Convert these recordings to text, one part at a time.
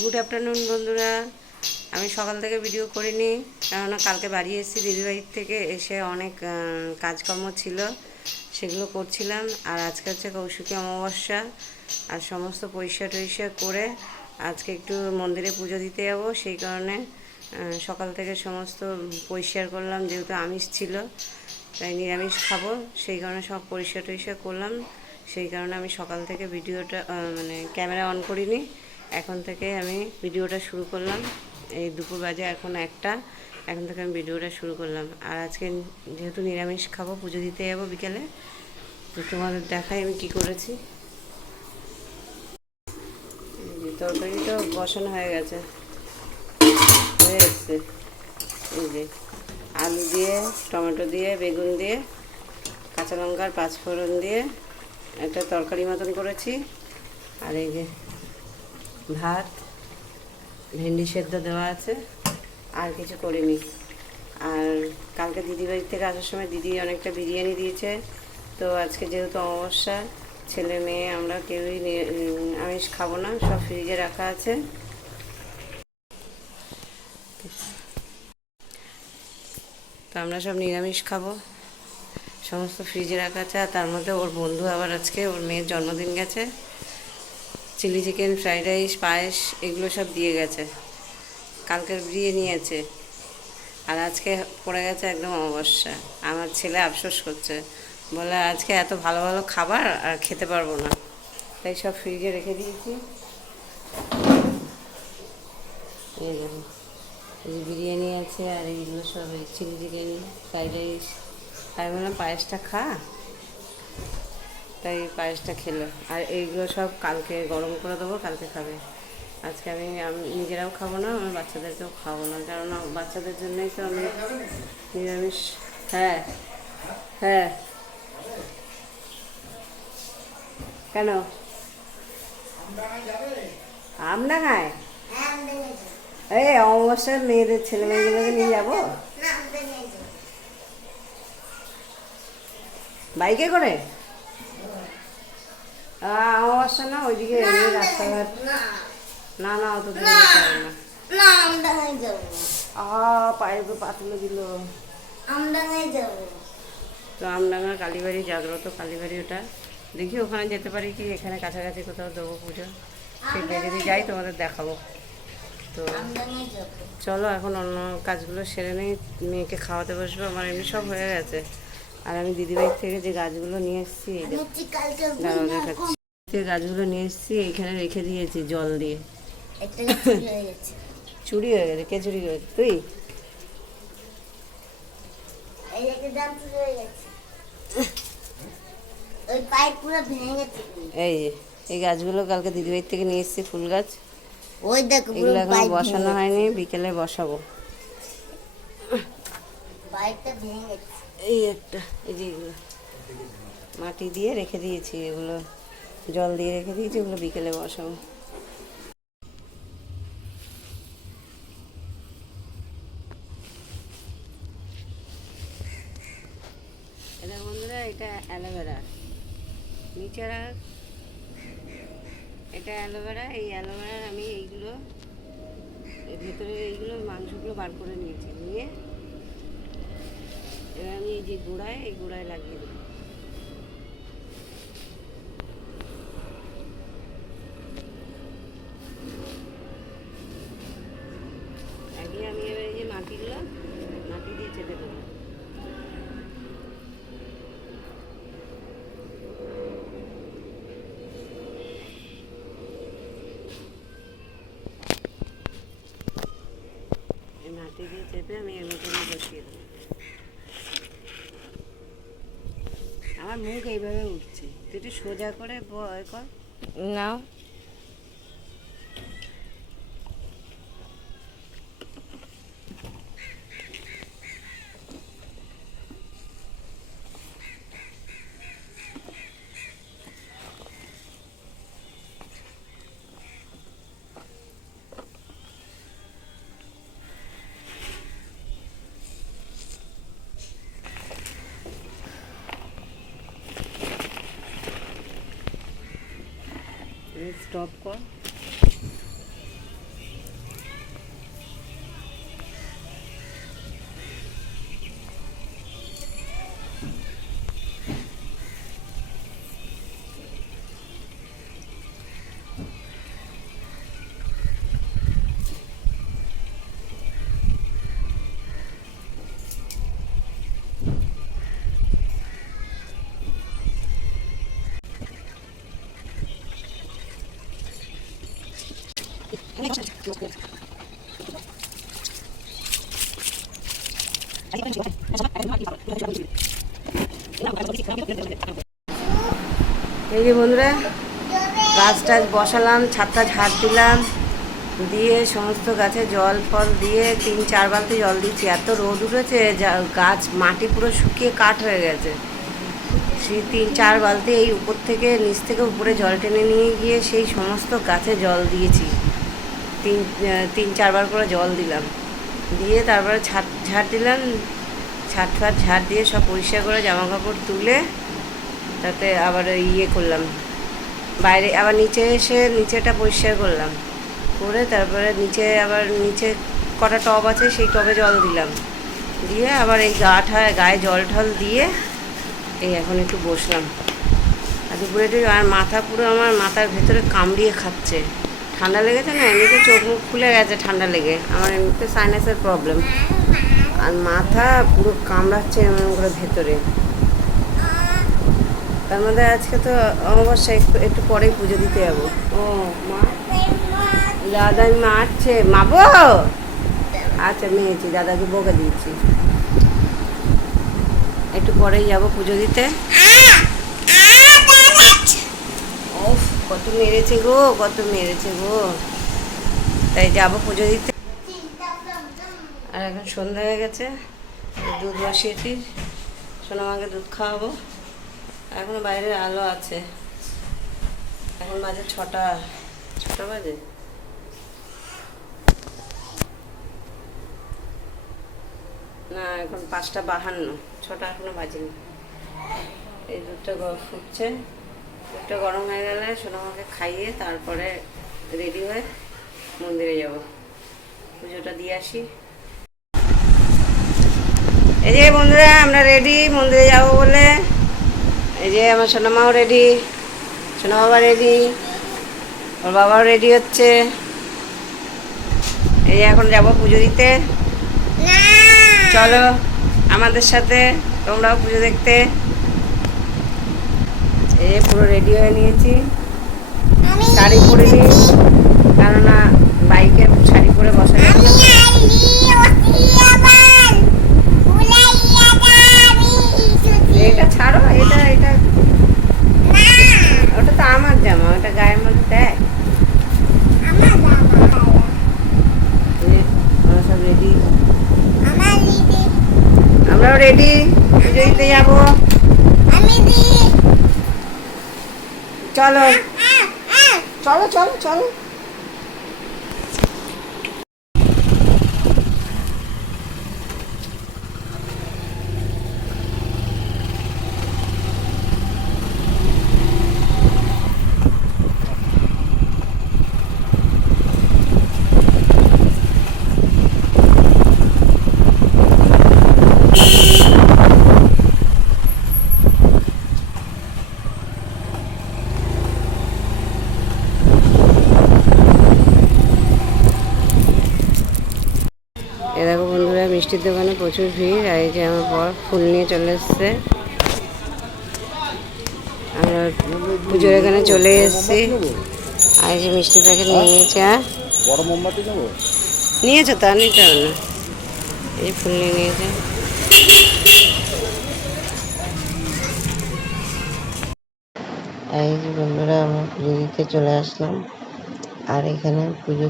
Good afternoon বন্ধুরা। আমি সকাল থেকে ভিডিও করিনি, কেননা কালকে বাড়ি এসেছি দিদিবাড়ির থেকে, এসে অনেক কাজকর্ম ছিল, সেগুলো করছিলাম। আর আজকে হচ্ছে কৌশিকী অমাবস্যা, আর সমস্ত পরিষ্কার টরিষ্কার করে আজকে একটু মন্দিরে পুজো দিতে যাব। সেই কারণে সকাল থেকে সমস্ত পরিষ্কার করলাম, যেহেতু আমিষ ছিল, তাই নিরামিষ খাব। সেই কারণে সব পরিষ্কার টরিষ্কার করলাম। সেই কারণে আমি সকাল থেকে ভিডিওটা মানে ক্যামেরা অন করিনি। এখন থেকে আমি ভিডিওটা শুরু করলাম। এই দুপুর বাজে এখন একটা, এখন থেকে আমি ভিডিওটা শুরু করলাম। আর আজকে যেহেতু নিরামিষ খাব, পুজো দিতে যাব বিকেলে, তো তোমাদের দেখাই আমি কি করেছি। তরকারি তো বসানো হয়ে গেছে। হয়ে এসছে এই যে আলু দিয়ে, টমেটো দিয়ে, বেগুন দিয়ে, কাঁচা লঙ্কার পাঁচফোড়ন দিয়ে একটা তরকারি মতন করেছি। আর এই যে ভাত, ভেন্ডি সেদ্ধ দেওয়া আছে। আর কিছু করিনি। আর কালকে দিদি বাড়ি থেকে আসার সময় দিদি অনেকটা বিরিয়ানি দিয়েছে। তো আজকে যেহেতু অমাবস্যা, ছেলে মেয়ে, আমরা কেউই আমিষ খাব না, সব ফ্রিজে রাখা আছে। তো আমরা সব নিরামিষ খাব। সমস্ত ফ্রিজে রাখা আছে, আর তার মধ্যে ওর বন্ধু আবার আজকে, ওর মেয়ের জন্মদিন গেছে। চিলি চিকেন, ফ্রাইড রাইস, পায়েস, এগুলো সব দিয়ে গেছে। কালকের বিরিয়ানি আছে। আর আজকে পড়ে গেছে একদম অমাবস্যা। আমার ছেলে আফসোস করছে। বলে, আজকে এত ভালো ভালো খাবার আর খেতে পারব না। তাই সব ফ্রিজে রেখে দিয়েছি। এই এই বিরিয়ানি আছে আর এইগুলো সব চিলি চিকেন, ফ্রাইড রাইস। তাই বললাম, পায়েসটা খা। তাই পায়েসটা খেলো। আর এইগুলো সব কালকে গরম করে দেবো, কালকে খাবে। আজকে আমি আমি নিজেরাও খাব না, আমার বাচ্চাদেরকেও খাব না। কারণ বাচ্চাদের জন্যই তো আমি নিরামিষ। হ্যাঁ হ্যাঁ। কেন? আমডাঙায় এই অমাবস্যার মেয়েদের ছেলে মেয়েগুলোকে নিয়ে যাব? বাইকে করে? না ওইদিকে রাস্তাঘাট না না অত না যাব আ দিল আমডাঙ্গায় যাব তো আমডাঙ্গা কালীবাড়ি জাগ্রত কালীবাড়ি ওটা দেখি ওখানে যেতে পারি কি এখানে কাছাকাছি কোথাও দেবো পুজো সেটা যদি যাই তোমাদের দেখাবো তো চলো এখন অন্য কাজগুলো সেরে নেই। মেয়েকে খাওয়াতে বসবো আমার এমনি সব হয়ে গেছে। আর আমি দিদিবাড়ির থেকে যে গাছগুলো নিয়ে এসেছি দাঁড়াও দেখাচ্ছি গাছগুলো নিয়ে এসেছি এইখানে রেখে দিয়েছি জল দিয়ে। চুরি হয়ে গেছে। হয়ে কে চুরি করেছে? তুই? এই এই যে এই গাছগুলো কালকে দিদিবাড়ির থেকে নিয়ে এসেছি ফুল গাছ। ওই দেখো এগুলো এখন বসানো হয়নি বিকেলে বসাবো। পাইপটা ভেঙে গেছে। এই একটা, এই যে এগুলো। মাটি দিয়ে রেখে দিয়েছি, এগুলো জল দিয়ে রেখে দিয়েছি, এগুলো বিকেলে বসাবো। এটা এটা অ্যালোভেরা। নিচে। এটা অ্যালোভেরা, এই অ্যালোভেরার আমি এইগুলো এর ভেতরে এইগুলো মাংসগুলো বার করে নিয়েছি। নিয়ে আমি এই যে গোড়ায় এই গোড়ায় লাগিয়ে দেবো লাগিয়ে আমি এবার এই যে মাটিগুলো মাটি দিয়ে চেপে দেবো এই মাটি দিয়ে চেপে আমি এর মধ্যে বসিয়ে দেবো আমার মুখ এইভাবে উঠছে। তুই সোজা করে ব- কর। নাও स्टॉप कॉल যে বন্ধুরা, গাছ টাছ বসালাম ছাদটা ঝাড় দিলাম, দিয়ে সমস্ত গাছে জল ফল দিয়ে তিন চার বালতি জল দিচ্ছি। এত রোদ উঠেছে গাছ মাটি পুরো শুকিয়ে কাঠ হয়ে গেছে। সেই তিন চার বালতি এই উপর থেকে, নিচ থেকে উপরে জল টেনে নিয়ে গিয়ে সেই সমস্ত গাছে জল দিয়েছি। তিন তিন চারবার করে জল দিলাম। দিয়ে তারপরে ছাদ ঝাড় দিলাম। ছাদ ফাট ঝাড় দিয়ে সব পরিষ্কার করে জামা কাপড় তুলে তাতে আবার ইয়ে করলাম। বাইরে আবার নিচে এসে নিচেটা পরিষ্কার করলাম। করে তারপরে নিচে আবার নিচে কটা টব আছে সেই টবে জল দিলাম। দিয়ে আবার এই গা ঠায় গায়ে জল ঠল দিয়ে এই এখন একটু বসলাম। আর দুপুরে একটু আর মাথা পুরো আমার মাথার ভেতরে কামড়িয়ে খাচ্ছে। ঠান্ডা লেগেছে না? এমনিতে চোখ মুখ খুলে গেছে ঠান্ডা লেগে। আমার এমনিতে সাইনাসের প্রবলেম আর মাথা পুরো কামড়াচ্ছে এমন করে ভেতরে। মধ্যে আজকে তো অমাবস্যা একটু একটু পরেই পুজো দিতে যাব। ও মা। দাদা মারছে মাবো আচ্ছা মেয়েছি দাদাকে বকে দিয়েছি একটু পরেই যাব পুজো দিতে। কত মেরেছে গো কত মেরেছে গো। তাই যাব পুজো দিতে। আর এখন সন্ধ্যা হয়ে গেছে দুধ বসিয়েছি। সোনামাকে দুধ খাওয়াবো। এখনও বাইরে আলো আছে। এখন বাজে ছটা ছটা বাজে? না, এখন পাঁচটা বাহান্ন, ছটা এখনও বাজেনি। এই দুধটা ফুটছে। দুধটা গরম হয়ে গেলে সোনামাকে খাইয়ে তারপরে রেডি হয়ে মন্দিরে যাব। পুজোটা দিয়ে আসি। এই যে বন্ধুরা, আমরা রেডি মন্দিরে যাব বলে এই যে আমার সোনামাও রেডি সোনা বাবা রেডি ওর বাবাও রেডি হচ্ছে। এই যে এখন যাব পুজো দিতে। চলো আমাদের সাথে তোমরাও পুজো দেখতে। এই যে পুরো রেডি হয়ে নিয়েছি। শাড়ি পরে নিই কেননা বাইকে শাড়ি পরে বসা যাবে না। এটা ছাড়ো, এটা এটা। ওটা তো আমার জামা, ওটা গায়ের মধ্যে রেডি আমরাও রেডি পুজো দিতে যাব। চলো চলো চলো চলো এ দেখো বন্ধুরা মিষ্টির দোকানে প্রচুর ভিড়, আর এই যে আমার বর ফুল নিয়ে চলে এসছে। আমরা পুজোর এখানে চলে এসেছি। আর এই যে মিষ্টি প্যাকেট নিয়ে নিয়েছে আর নিয়েছো তা? নিতে হবে না। এই ফুল নিয়ে নিয়েছে। এই যে বন্ধুরা, আমরা পুজো দিতে চলে আসলাম। আর এখানে পুজো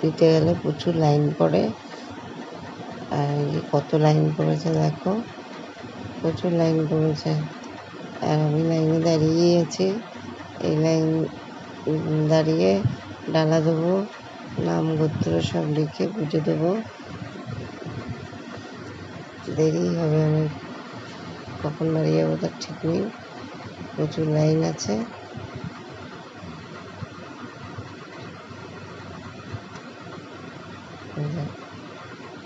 দিতে গেলে প্রচুর লাইন পড়ে। আর কত লাইন পড়েছে দেখো? প্রচুর লাইন পড়েছে। আর আমি লাইনে দাঁড়িয়ে আছি। এই লাইন দাঁড়িয়ে ডালা দেবো নাম গোত্র সব লিখে পুজো দেবো। দেরি হবে আমি কখন বাড়ি যাব তার ঠিক নেই। প্রচুর লাইন আছে এই যে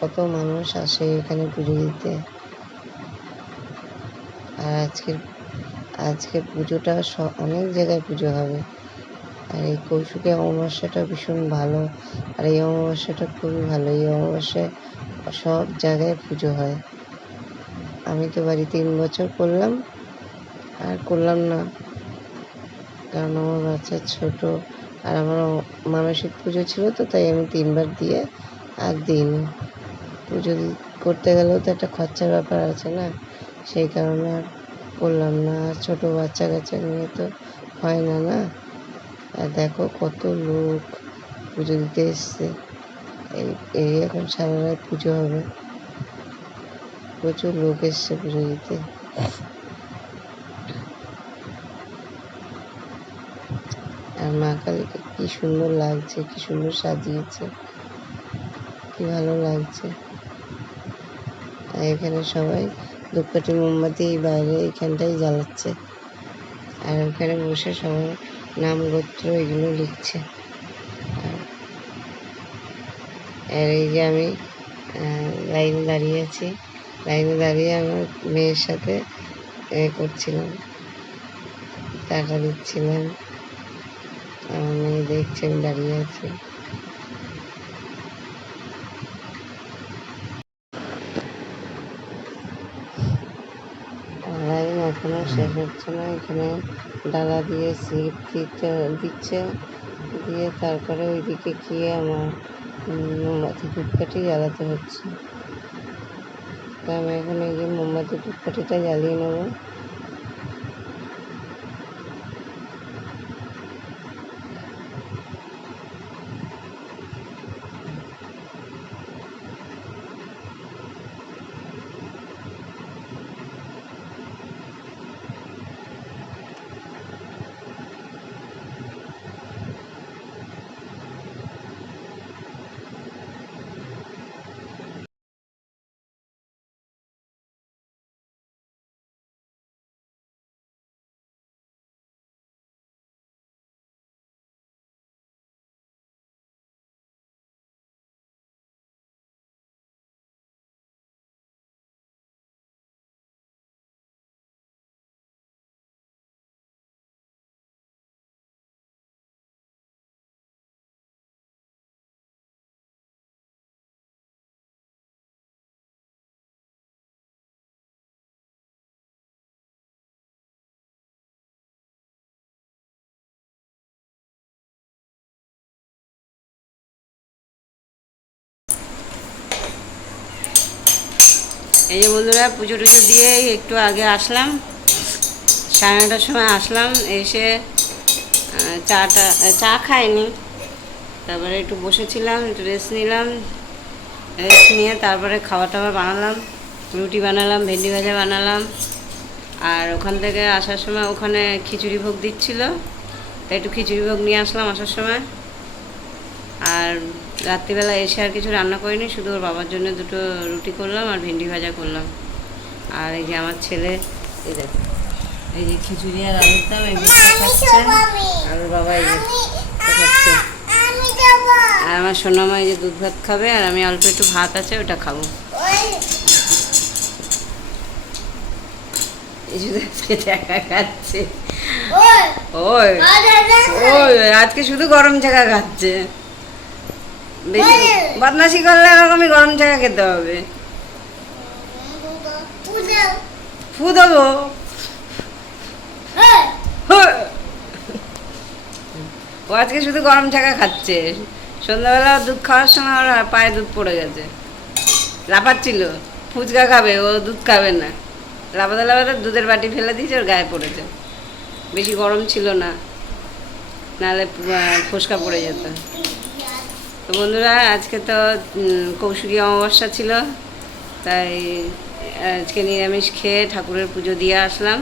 কত মানুষ আসে এখানে পুজো দিতে? আর আজকের আজকে পুজোটা অনেক জায়গায় পুজো হবে। আর এই কৌশিকী অমাবস্যাটা ভীষণ ভালো। আর এই অমাবস্যাটা খুবই ভালো। এই অমাবস্যায় সব জায়গায় পুজো হয়। আমি তো বাড়ি তিন বছর করলাম। আর করলাম না। কারণ আমার বাচ্চা ছোট। আর আমার মানসিক পুজো ছিল তো, তাই আমি তিনবার দিয়ে আর দিইনি। পুজো করতে গেলেও তো একটা খরচার ব্যাপার আছে না? সেই কারণে আর করলাম না, আর ছোটো বাচ্চা কাচ্চা নিয়ে তো হয় না না? আর দেখো কত লোক পুজো দিতে এসছে। এই এই এখন সারা রাত পুজো হবে। প্রচুর লোক এসছে পুজো দিতে। আর মা কালীকে কি সুন্দর লাগছে, কি সুন্দর সাজিয়েছে, কি ভালো লাগছে। এখানে সবাই ধূপকাঠি মোমবাতি বাইরে এইখানটাই জ্বালাচ্ছে। আর ওখানে বসে সবাই নাম গোত্র এগুলো লিখছে। আর- এই যে আমি লাইনে দাঁড়িয়ে আছি। লাইনে দাঁড়িয়ে আমার মেয়ের সাথে এ করছিলাম, টাকা দিচ্ছিলাম। আমার মেয়ে দেখছে, আমি দাঁড়িয়ে আছি লাইন এখনও শেষ হচ্ছে না, এখানে ডালা দিয়ে সিট দিতে, দিচ্ছে, দিয়ে তারপরে ওইদিকে গিয়ে আমার মোমবাতি ধূপকাঠি জ্বালাতে হচ্ছে। তো আমি এখানে গিয়ে মোমবাতি ধূপকাঠিটা জ্বালিয়ে নেব। এই যে বন্ধুরা, পুজো টুজো দিয়ে একটু আগে আসলাম। সাড়ে নটার সময় আসলাম, এসে চাটা চা খাইনি। তারপরে একটু বসেছিলাম, একটু রেস্ট নিলাম। রেস্ট নিয়ে তারপরে খাবার টাবার বানালাম, রুটি বানালাম, ভেন্ডি ভাজা বানালাম। আর ওখান থেকে আসার সময় ওখানে খিচুড়ি ভোগ দিচ্ছিল। একটু খিচুড়ি ভোগ নিয়ে আসলাম আসার সময়। আর রাত্রিবেলা এসে আর কিছু রান্না করিনি শুধু ওর বাবার জন্য দুটো রুটি করলাম আর ভেন্ডি ভাজা করলাম। আর এই যে আমার ছেলে এই দেখ এই যে খিচুড়ি আর আলুর দাম আর ওর বাবা এই যে খাচ্ছে। আর আমার সোনামা এই যে দুধ ভাত খাবে আর আমি অল্প একটু ভাত আছে ওটা খাব। এই যে আজকে দেখা খাচ্ছে। ওই ওই আজকে শুধু গরম জায়গা খাচ্ছে। বেশি। বদমাসি করলে এরকমই গরম জায়গা খেতে হবে। ফু দেবো। হ্যাঁ। ও আজকে শুধু গরম চাকা খাচ্ছে। সন্ধ্যাবেলা দুধ খাওয়ার সময় ওর পায়ে দুধ পড়ে গেছে। লাফাচ্ছিল। ফুচকা খাবে ও দুধ খাবে না। লাফাতে লাফাতে দুধের বাটি ফেলে দিয়েছে ওর গায়ে পড়েছে। বেশি গরম ছিল না। নাহলে আহ, পড়ে যেত। তো বন্ধুরা আজকে তো কৌশিকী অমাবস্যা ছিল তাই আজকে নিরামিষ খেয়ে ঠাকুরের পুজো দিয়ে আসলাম।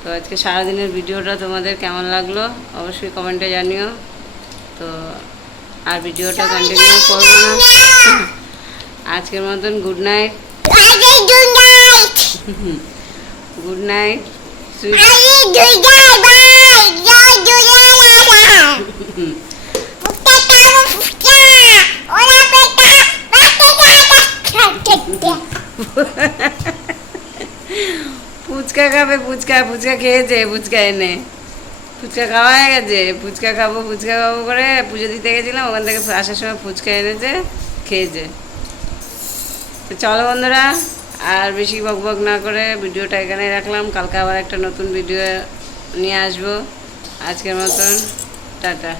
তো আজকে সারাদিনের ভিডিওটা তোমাদের কেমন লাগল অবশ্যই কমেন্টে জানিও। তো আর ভিডিওটা কন্টিনিউ করব না। আজকের মতন good night good night sweet আরে দুর্গাই বাই জয় দুর্গা ফুটা কারও ফুটা ওরা বেটা বাচ্চা গাটা ফুচকা খাবে, ফুচকা ফুচকা খেয়েছে ফুচকা এনে। ফুচকা খাওয়া হয়ে গেছে, ফুচকা খাব ফুচকা খাব করে পুজো দিতে গেছিলাম, ওখান থেকে আসার সময় ফুচকা এনেছে, খেয়েছে। তো চলো বন্ধুরা, আর বেশি বক বক না করে ভিডিওটা এখানে রাখলাম। কালকে আবার একটা নতুন ভিডিও নিয়ে আসব। আজকের মতন, টাটা।